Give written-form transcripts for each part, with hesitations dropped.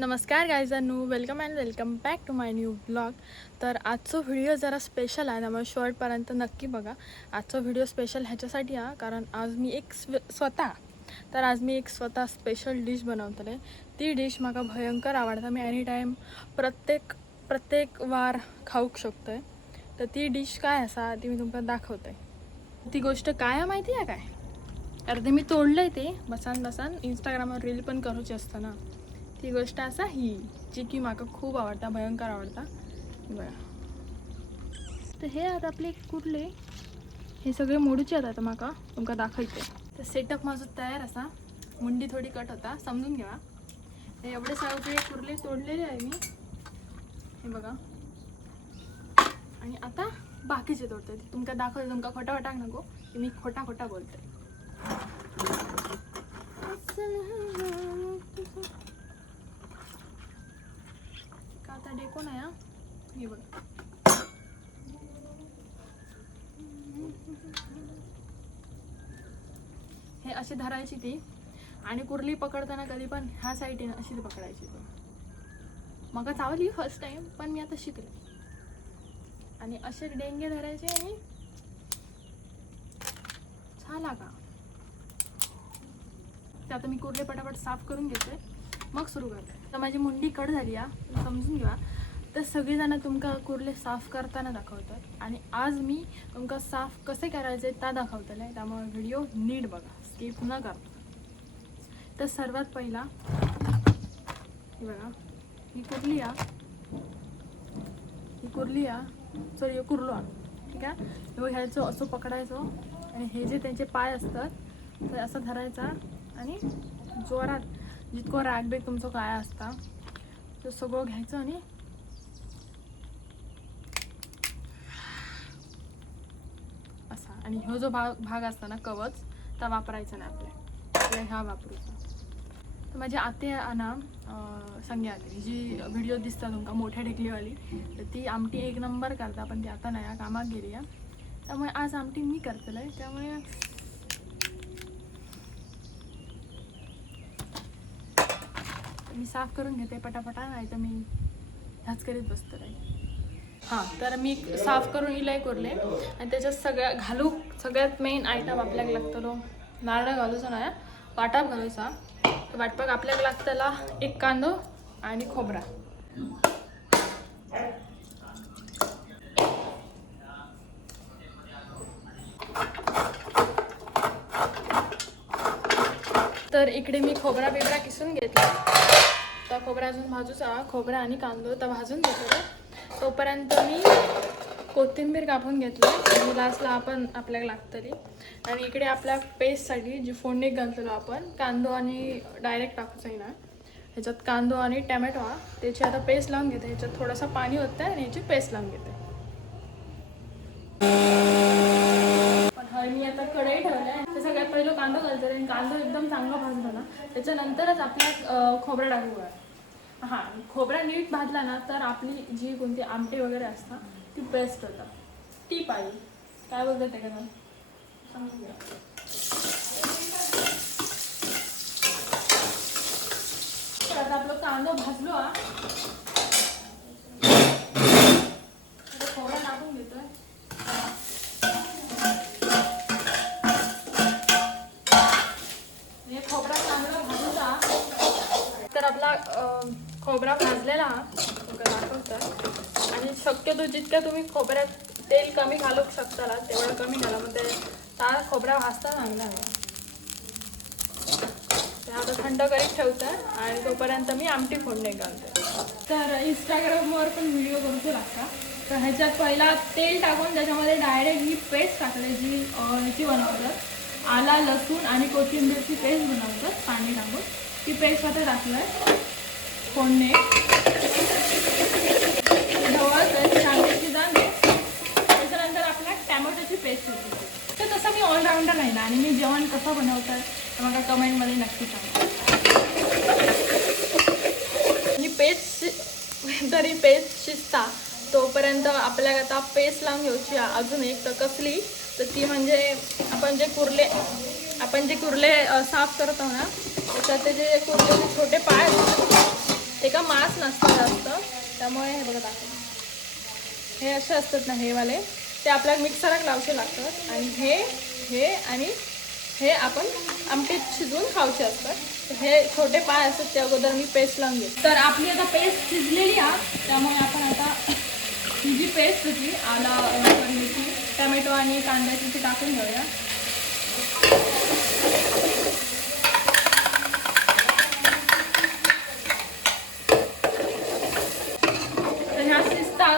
नमस्कार गायजांनो, welcome and welcome back to my new blog. तर आजचा व्हिडिओ जरा स्पेशल आहे, त्यामुळे शेवटपर्यंत नक्की बघा. आजचा व्हिडिओ स्पेशल ह्याच्यासाठी आहे कारण आज मी एक स्वतः स्पेशल डिश बनवतले. ती डिश मला भयंकर आवडता. मी एनी टाईम प्रत्येक वार खाऊक शकतोय. तर ती डिश काय असा ती मी तुम्हाला दाखवते. ती गोष्ट काय आहे माहिती आहे काय? अरे ते मी तोडलंय, ते बसान इंस्टाग्रामवर रील पण करूची असतं ना. ती गोष्ट असा ही जी की माका खूप आवडता, भयंकर आवडता. बघा, तर हे आता आपले कुर्ले हे सगळे मोडूचे आता माका तुमका दाखवते. तर सेटअप माझं तयार असा. मुंडी थोडी कट होता, समजून घ्या. हे एवढे सगळे कुर्ले तोडलेले आहे मी, हे बघा. आणि आता बाकीचे तोडते, तुमका दाखवते. तुमका खोटा वाटाक नको की मी खोटा बोलते. आता डेको नाही हा, हे बघ. हे अशी धरायची ती, आणि कुर्ली पकडताना कधी पण ह्या साईडने अशी पकडायची. मग चावली फर्स्ट टाइम, पण मी आता शिकले. आणि असे डेंगे धरायचे आणि झाला का. ते आता मी कुर्ले पटापट साफ करून घेते, मग सुरू करते. तर माझी मुंडी कट झाली आहे, समजून घ्या. तर सगळेजण तुमका कुर्ले साफ करताना दाखवतात, आणि आज मी तुमका साफ कसे करायचे त्या दाखवतले. त्यामुळे व्हिडिओ नीट बघा, स्किप न करता. तर सर्वात पहिला हे बघा, ही कुर्ली सॉरी कुर्लो, ठीक आहे. हे घ्यायचं, असं पकडायचं, आणि हे जे त्यांचे पाय असतात ते असं धरायचा, आणि जोरात जितकं रॅगबॅग तुमचं काय असता ते सगळं घ्यायचं, आणि असा. आणि ह्यो जो भाग असता ना, कवच, त्या वापरायचा नाही आपल्या, ह्या वापरूचा. तर माझी आते ना संगे आली, जी व्हिडिओ दिसता तुमका मोठ्या ढेकलीवाली, तर ती आमटी एक नंबर करता. पण ती आता नाही, कामात गेली आहे. त्यामुळे आज आमटी मी करतलंय. त्यामुळे मी साफ करून घेते पटापटा, नाही तर मी ह्याच करीत बसतो नाही. हां, तर मी साफ करून इलाय करले, आणि त्याच्यात सगळ्यात मेन आयटम आपल्याला लागतलो नारळ घालूचा नाही, वाटाप घालूचा. वाटपाक आपल्याला लागतला एक कांदो आणि खोबरा. तर इकडे मी खोबरा किसून घेतला. तर खोबरा अजून भाजूचा, खोबरा आणि कांदो तर भाजून घेतलं. तोपर्यंत मी कोथिंबीर कापून घेतलं, आणि लास्टला आपल्याला लागतली. आणि इकडे आपल्या पेस्टसाठी जी फोडणी घालतलो आपण, कांदो आणि डायरेक्ट टाकूच आहे ना, ह्याच्यात कांदो आणि टॅमॅटो त्याची आता पेस्ट लावून घेते. ह्याच्यात थोडासा पाणी होतं आणि ह्याची पेस्ट लावून घेते. मी आता कढई ठेवली आहे. तर सगळ्यात पहिलं कांदो घालते, आणि कांदो एकदम चांगला भाजला ना, त्याच्यानंतरच आपल्या खोबरा टाकू. हां, खोबरा नीट भाजला ना, तर आपली जी कोणती आमटी वगैरे असतात ती बेस्ट होतात. ती पाहिजे काय बोलतात ते का सांगून घ्या. आता आपलं कांदो भाजलो खोबरा टाकून घेतोय. हे खोबरा चांगला भाजूचा. तर आपला खोबरा भाजलेला दाखवतात. आणि शक्यतो जितक्या तुम्ही खोबऱ्यात तेल कमी घालू शकता तेवढं कमी घाला, मग त्या खोबरा भाजता चांगला आहे. ते आता थंड करीत ठेवतात, आणि तोपर्यंत मी आमटी फोडणी घालते. तर इंस्टाग्रामवर पण व्हिडिओ करूच लागता. तर ह्याच्यात पहिला तेल टाकून त्याच्यामध्ये डायरेक्ट ही पेस्ट टाकली, जी ह्याची बनवतात, आला लसूण आणि कोथिंबीरची पेस्ट बनवतात. पाणी टाकून ती पेस्ट आता टाकलं फोडणे ढवळत कांद्याची दाणे. त्याच्यानंतर आपल्या टॅमॅटोची पेस्ट होती. तर तसं मी ऑलराऊंडर नाही ना, आणि मी जेवण कसं बनवतात तर मला कमेंटमध्ये नक्की सांगा. ही पेस्ट शिजता तोपर्यंत आपल्याला आता पेस्ट लावून घ्यायची. अजून एक तर कसली, तर ती म्हणजे आपण जे कुर्ले साफ करतो ना, त्याच्यात ते जे कुर्लेचे छोटे पाय ते हे का मांस नसतं जास्त, त्यामुळे हे बघा दाखव, हे असे असतात ना हे वाले, ते आपल्याला मिक्सरात लावचे लागतात आणि हे आणि हे आपण आमटीत शिजवून खाऊचे असतात. हे छोटे पाय असतात ते अगोदर मी पेस्ट लावून घेते. तर आपली आता पेस्ट शिजलेली आहे, त्यामुळे आपण आता ही जी पेस्ट होती आला मिरची टमॅटो आणि कांद्याची ती टाकून घेऊया.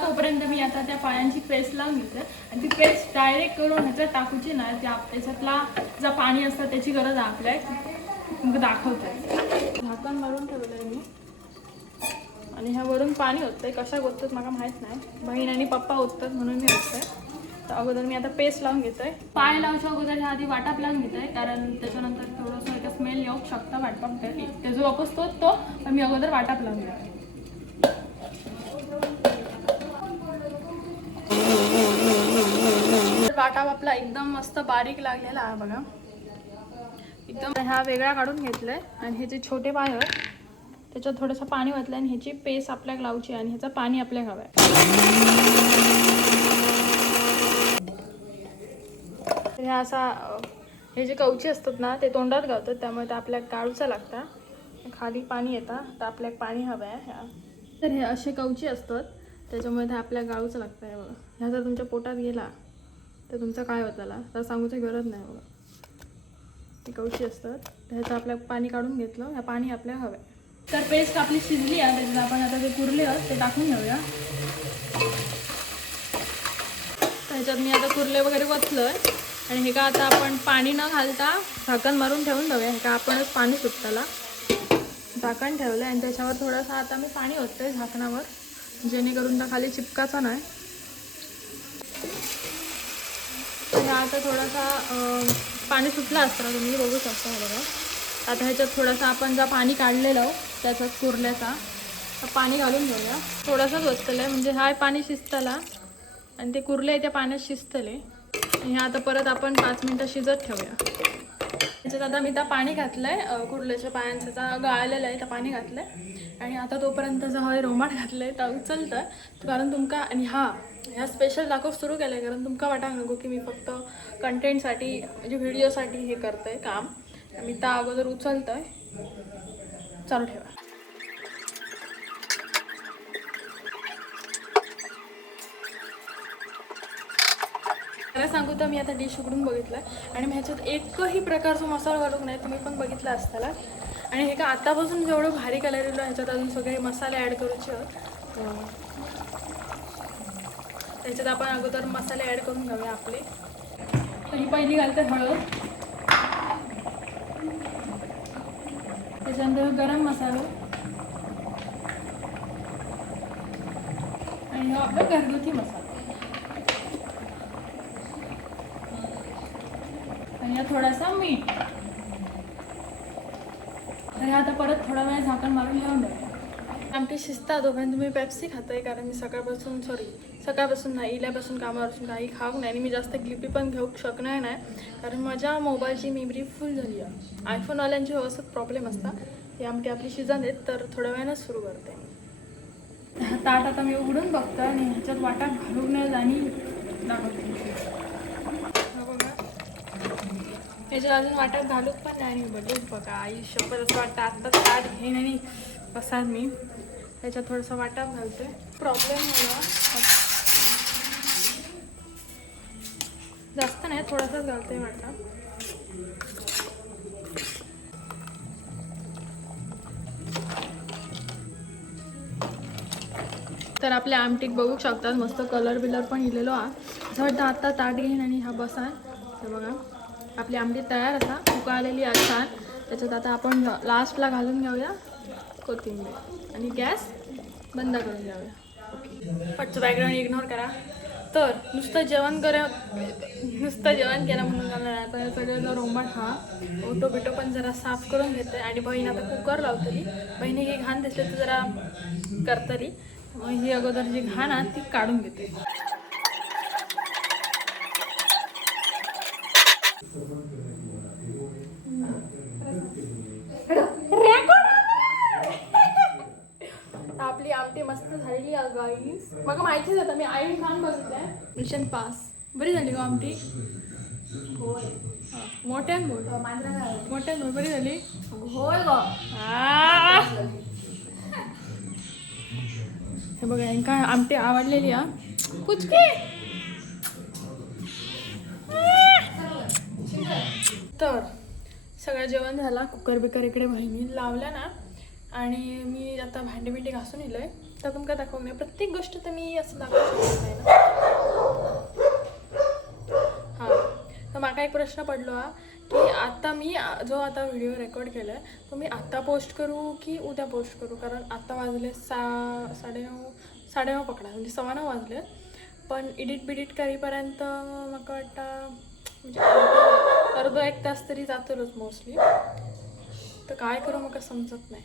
तोपर्यंत मी आता त्या पायांची पेस्ट लावून घेते आणि ती पेस्ट डायरेक्ट करून ह्याच्यात टाकूची ना, त्याच्यातला जो पाणी असतं त्याची गरज आहे आपल्याला दाखवते. झाकण मारून ठेवलंय मी आणि ह्यावरून पाणी होतंय. कशा होतात मला माहीत नाही, बहीण आणि पप्पा होतात म्हणून मी होतंय. तर अगोदर मी आता पेस्ट लावून घेतोय. पाय लावच्या अगोदर ह्या आधी वाटाप लावून घेतोय, कारण त्याच्यानंतर थोडंसं स्मेल येऊ शकतं वाटप ते जो वापस तो पण मी अगोदर वाटाप लावून घेतोय. वाटाप आपला एकदम मस्त बारीक लागलेला आहे बघा, एकदम. हा वेगळा काढून घेतलाय आणि हे जे छोटे पाय आहेत त्याच्यात थोडंसं पाणी ओतलंय आणि ह्याची पेस्ट आपल्याला लावची आणि ह्याचं पाणी आपल्याला हवं आहे. हे असा हे जे कवची असतात ना ते तोंडात गावतात, त्यामुळे ते आपल्याला काढूचं लागतं. खाली पाणी येतं तर आपल्याला पाणी हवं आहे. तर हे असे कवची असतात त्याच्यामुळे ते आपल्याला गाळूचं लागतं आहे बघा. ह्या जर तुमच्या पोटात गेला तर तुमचं काय होतं तर सांगूची गरज नाही बघा. ती कवची असतात ह्याचं आपल्याला पाणी काढून घेतलं, ह्या पाणी आपल्याला हवं आहे. तर पेस्ट आपली शिजली आहे, त्याच्यात आपण आता जे कुर्ले आहेत ते टाकून घेऊया. त्याच्यात मी आता कुर्ले वगैरे वतलं आणि हे का आता आपण पाणी न घालता झाकण मारून ठेवून देऊया. हे का आपणच पाणी सुटताला झाकण ठेवलं आणि त्याच्यावर थोडंसं आता मी पाणी ओततोय झाकणावर, जेणेकरून त्या खाली चिपकाचा नाही. आता थोडासा पाणी सुटलं असतं तुम्ही बघू शकता बघा. आता ह्याच्यात थोडंसं आपण जर पाणी काढलेलं त्याच्यात कुर्ल्याचा पाणी घालून घेऊया. थोडंसंच वतलं आहे म्हणजे हा पाणी शिजतला आणि ते कुर्ले त्या पाण्यात शिजतले. हे आता परत आपण 5 मिनटं शिजत ठेवूया. त्याच्यात आता मी त्या पाणी घातलं आहे कुर्ल्याच्या पायांचा गाळलेलं आहे, तर पाणी घातलं आहे आणि आता तोपर्यंत जर हवे रोमाट घातलं आहे तर उचलतं. कारण तुमका आणि ह्या स्पेशल दाखव सुरू केलं आहे, कारण तुमका वाटाक नको की मी फक्त कंटेंटसाठी म्हणजे व्हिडिओसाठी हे करतं आहे काम. मी त्या अगोदर उचलतं आहे. चालू ठेवा. मला सांगू तर मी आता डिश उघडून बघितलं आणि मी ह्याच्यात एकही प्रकारचा मसाला घालून नाही, तुम्ही पण बघितलं असताला. आणि हे का आतापासून जेवढं भारी कलर येलो ह्याच्यात अजून सगळे मसाले ॲड करूचे आहेत. त्याच्यात आपण अगोदर मसाले ॲड करून घेऊया आपले. तर ही पहिली घालते हळद, त्याच्यानंतर गरम मसाला आणि हा आपला घरगुती मसाला आणि थोडासा मीठ. आणि आता परत थोडा वेळ झाकण मारून घेऊन द्या. आमटी शिजता तोपर्यंत तुम्ही पेप्सी खाताय, कारण मी सकाळपासून नाही इल्यापासून कामापासून काही खाऊ नाही आणि मी जास्त क्लिपी पण घेऊ शकणार नाही, कारण माझ्या मोबाईलची मेमरी फुल झाली आहे. आयफोनवाल्यांचे व्यवस्थित प्रॉब्लेम असतात. ही आमटी आपली शिजन देत तर थोड्या वेळानंच सुरू करते. ताट आता मी उघडून बघतो आणि ह्याच्यात वाटा घालून नाही आणि दाखवते बघा. ह्याच्यात अजून वाट्यात घालूच पण नाही आणि बघूच बघा आयुष्यभर असं वाटतं आत्ता ताट घेईन आणि कसा मी त्याच्यात थोडंसं वाटाप घालते. प्रॉब्लेम मला जास्त नाही, थोडासाच घालते वाटा. तर आपल्या आमटीक बघू शकतात मस्त कलर बिलर पण इलेलो हा. झट आता ताट घेईन आणि हा बसा. तर बघा आपली आमटी तयार असा उकळलेली आहे छान. त्याच्यात आता आपण लास्टला घालून घेऊया कोथिंबीर आणि गॅस बंद करून घेऊया. पटचं बॅकग्राऊंड इग्नोर करा. तर नुसतं जेवण केलं म्हणून झालं नाही, तर सगळं जर रोंबाट हा ओटो बिटो पण जरा साफ करून घेते. आणि बहीण आता कुकर लावतली, बहिणी ही घाण दिसते तर जरा करतली, मग ही अगोदर जी घाण आहे ती काढून घेते. तर आपली आमटी मस्त झालेली आहे गाईस. मला माहितीच होतं, मी आई खान बघितलंय. Mission pass. बरी झाली गो आमटी. होय. मोठ्यान बोल. मोठ्यान बोल. बरी झाली. होय ग. हे बघा यांका आमटी आवडलेली हा. पुचकी. तर सगळं जेवण झाला. कुकर बिकर इकडे बहिणी लावल्या ना. आणि मी आता भांडी बिंडी घासून येलोय. तर तुमका दाखवू नाही. प्रत्येक गोष्ट तर मी असं दाखवू शकत नाही ना. हां, तर माका एक प्रश्न पडलो हा की आता मी जो आता व्हिडिओ रेकॉर्ड केला आहे तो मी आत्ता पोस्ट करू की उद्या पोस्ट करू. कारण आत्ता वाजले 9:30 पकडा, म्हणजे 9:15 वाजले. पण एडिट बिडिट करीपर्यंत मला वाटतं म्हणजे अर्धा 1 तास तरी जातोच मोस्टली. तर काय करू मला समजत नाही.